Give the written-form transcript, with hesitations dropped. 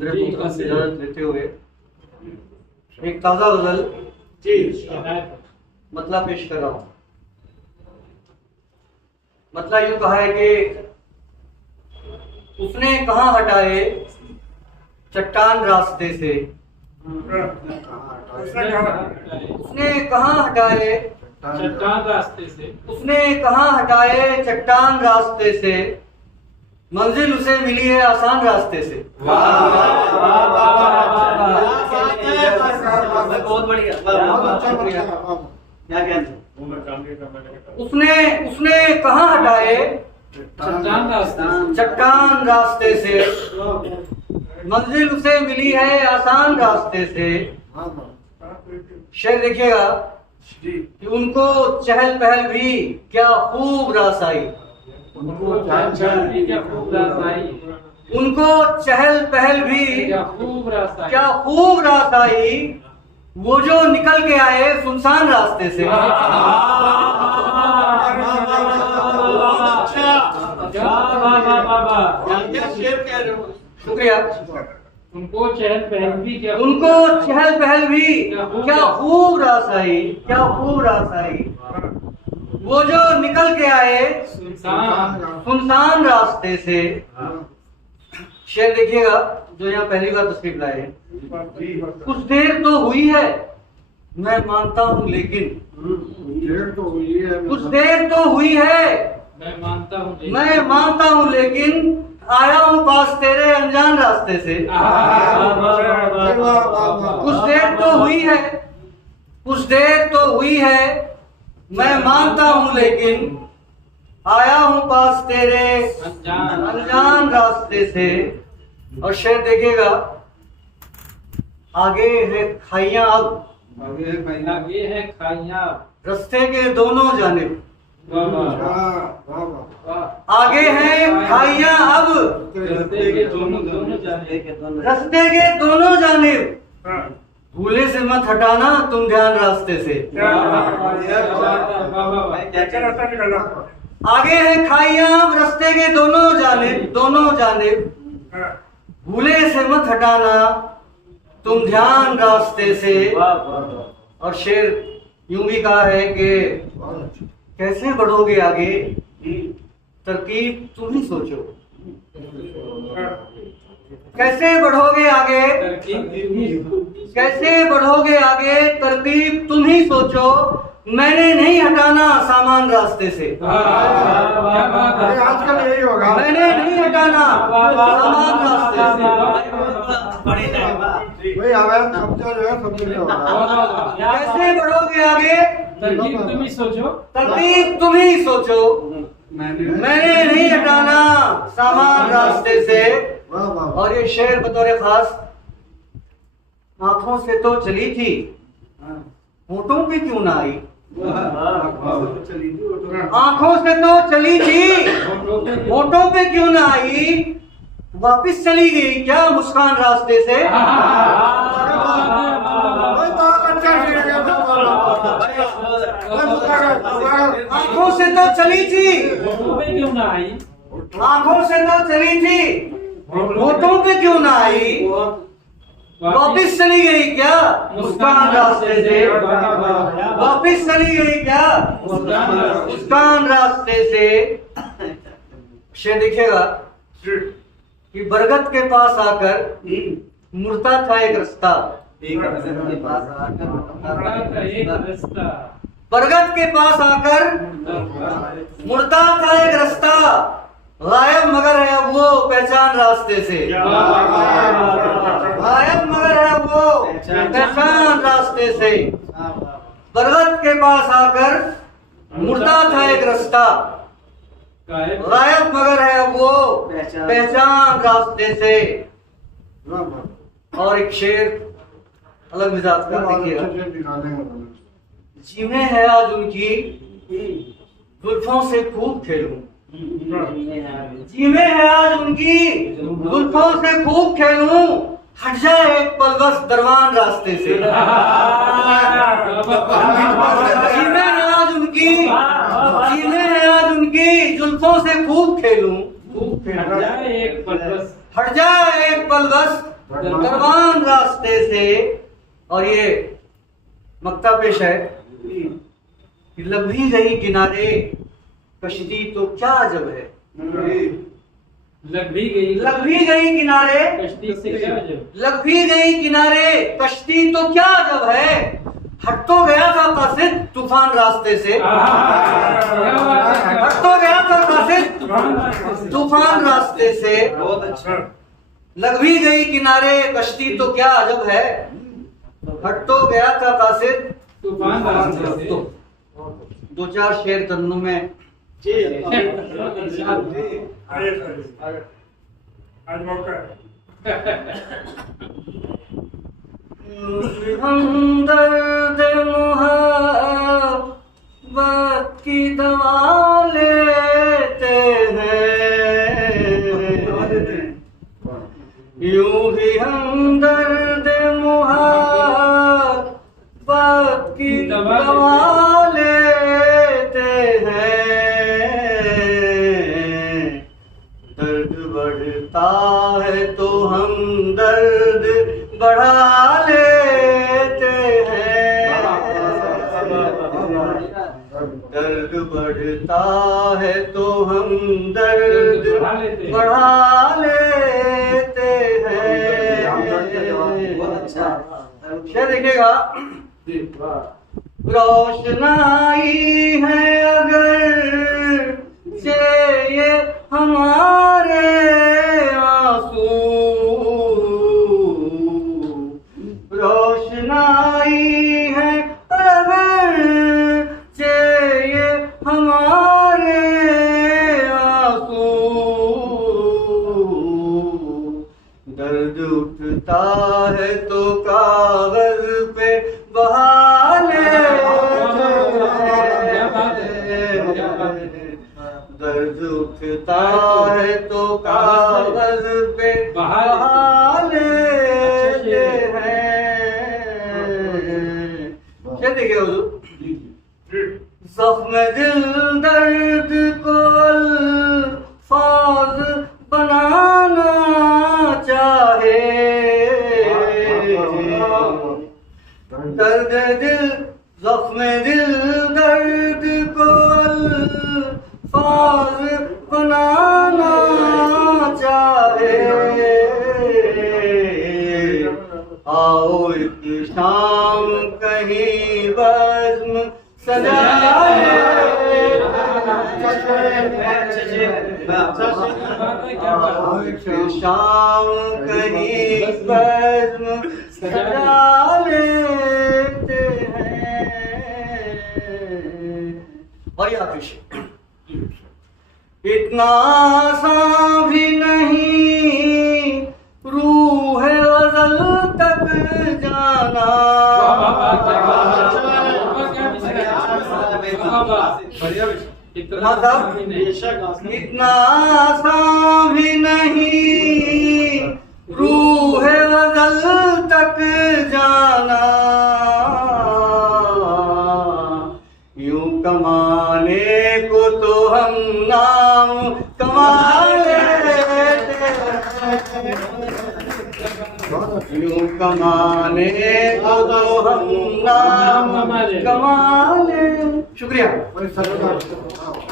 से इजाजत लेते हुए एक ताजा गजल मतलब पेश कर रहा हूँ। मतलब यूं कहा है कि उसने कहाँ हटाए चट्टान रास्ते से, उसने कहाँ हटाए चट्टान रास्ते से, उसने कहाँ हटाए चट्टान रास्ते से, मंजिल उसे मिली है आसान रास्ते से। बहुत बढ़िया, क्या कहते हैं? उसने कहाँ हटाए चट्टान रास्ते से, मंजिल उसे मिली है आसान रास्ते से। शेर देखिएगा कि उनको चहल पहल भी क्या खूब रास आई, उनको क्या खूब रास आई, उनको चहल पहल भी क्या खूब रास आई, क्या खूब रास आई, वो जो निकल के आए सुनसान रास्ते से। शुक्रिया। उनको चहल पहल भी क्या, उनको चहल पहल भी क्या खूब रास आई, क्या खूब रास आई, वो जो निकल के आए सुनसान रास्ते से। शेर देखिएगा जो यहाँ पहली बार तस्वीर लाए हैं। कुछ देर तो हुई है मैं मानता हूँ लेकिन, कुछ देर तो हुई है मैं मानता हूँ, मैं मानता हूँ लेकिन, आया हूँ पास तेरे अनजान रास्ते से। कुछ देर तो हुई है, कुछ देर तो हुई है, मैं मानता हूँ लेकिन, आया हूँ पास तेरे अनजान रास्ते से। और शेर देखेगा आगे है खाइयां अब, आगे है खाइयां रास्ते के दोनों जानिब, वाह, आगे है खाइयां अब, रास्ते के दोनों जानिब, रास्ते के दोनों जानिब, भूले से मत हटाना तुम ध्यान रास्ते से। आगे है खाइयां अब, रास्ते के दोनों जानिब, दोनों जानिब, भूले से मत हटाना तुम ध्यान रास्ते से। और शेर यूं भी कहा है कि कैसे बढ़ोगे आगे तरकीब तुम ही सोचो, कैसे बढ़ोगे आगे, कैसे बढ़ोगे आगे तरकीब तुम ही सोचो, मैंने नहीं हटाना सामान रास्ते से। आजकल यही होगा, मैंने नहीं हटाना सामान रास्ते से। वही अवैध कब्जा जो है सब जगह होगा। कैसे बढ़ोगे आगे तरकीब तुम ही सोचो, तरकीब तुम ही सोचो, मैंने नहीं हटाना सामान रास्ते से। वाह वाह। और ये शेर बतौर खास, आंखों से तो चली थी होठों पे क्यों ना आई, आंखों से तो चली थी होठों पे क्यों ना आई, वापिस चली गई क्या मुस्कान रास्ते से। वही तो अच्छा शेर है। आंखों से तो चली थी, क्यों ना आई, आंखों से तो चली थी होठों पे क्यों ना आई, वापिस चली गई क्या मुस्कान रास्ते से, वापिस चली गई क्या मुस्कान रास्ते से। शेर दिखेगा कि बरगद के पास आकर मुड़ता था एक रास्ता, बरगद के पास आकर मुड़ता था एक रास्ता, गायब मगर है अब वो पहचान रास्ते से, गायब मगर है अब वो पहचान रास्ते से। बरगद के पास आकर मुड़ता था एक रास्ता, गायब मगर है अब वो पहचान रास्ते से। और एक शेर अलग मिजाज का देखिएगा। जिम्मे है आज उनकी जुल्फों से खूब खेलूं, जिम्मे है आज उनकी जुल्फों से खूब खेलूं, हट जाए एक पल बस दरवान रास्ते से। जिम्मे है आज उनकी, जिम्मे है आज उनकी जुल्फों से खूब खेलूं, हट जाए एक पल बस, हट जाए एक पल बस दरबान रास्ते से। और ये मक्ता पेश है कि लग भी गई किनारे कश्ती तो क्या अजब है। लग भी गई किनारे कश्ती से क्या अजब। लग भी गई किनारे कश्ती तो क्या अजब है। हट तो गया था कासिद तूफान रास्ते से। हट तो गया था कासिद तूफान रास्ते से। बहुत अच्छा। लग भी गई किनारे कश्ती तो क्या अजब है। हट तो गया था कासिद तूफान रास्ते से। तो 2-4 शेर तन्नू में आज मौका हमदर्द मुहब्बत की दवा लेते हैं। यूं ही हमदर्द मुहब्बत की दवा लेते हैं। दर्द बढ़ता है तो हम दर्द बढ़ा लेते हैं। दर्द बढ़ता है तो हम दर्द बढ़ा लेते हैं। शेर देखिएगा। रोशनाई है अगर से ये हमारे आंसू। रोशनाई है अगर से ये हमारे आंसू। दर्द उठता है तो कागज पे बहा लेते हैं। दर्द उठता है तो कागज पे बहा लेते हैं। क्या देखिए हुजूर। ज़ख्म दिल दर्द को अल्फाज बनाना चाहे। दर्द दिल ज़ख्म दिल दर्द को अल्फाज बनाना चाहे। आओ एक शाम कहीं बज़्म सजाए। आओ एक शाम कहीं बज़्म सजा लेते हैं। और ये आतिश इतना आसान भी नहीं रूह गज़ल तक जाना। इतना आसान भी नहीं रूह गज़ल तक जाना। यूं कमाने को तो हम नाम कमा लेते हैं। यूं कमाने को तो हम नाम कमा ले। शुक्रिया।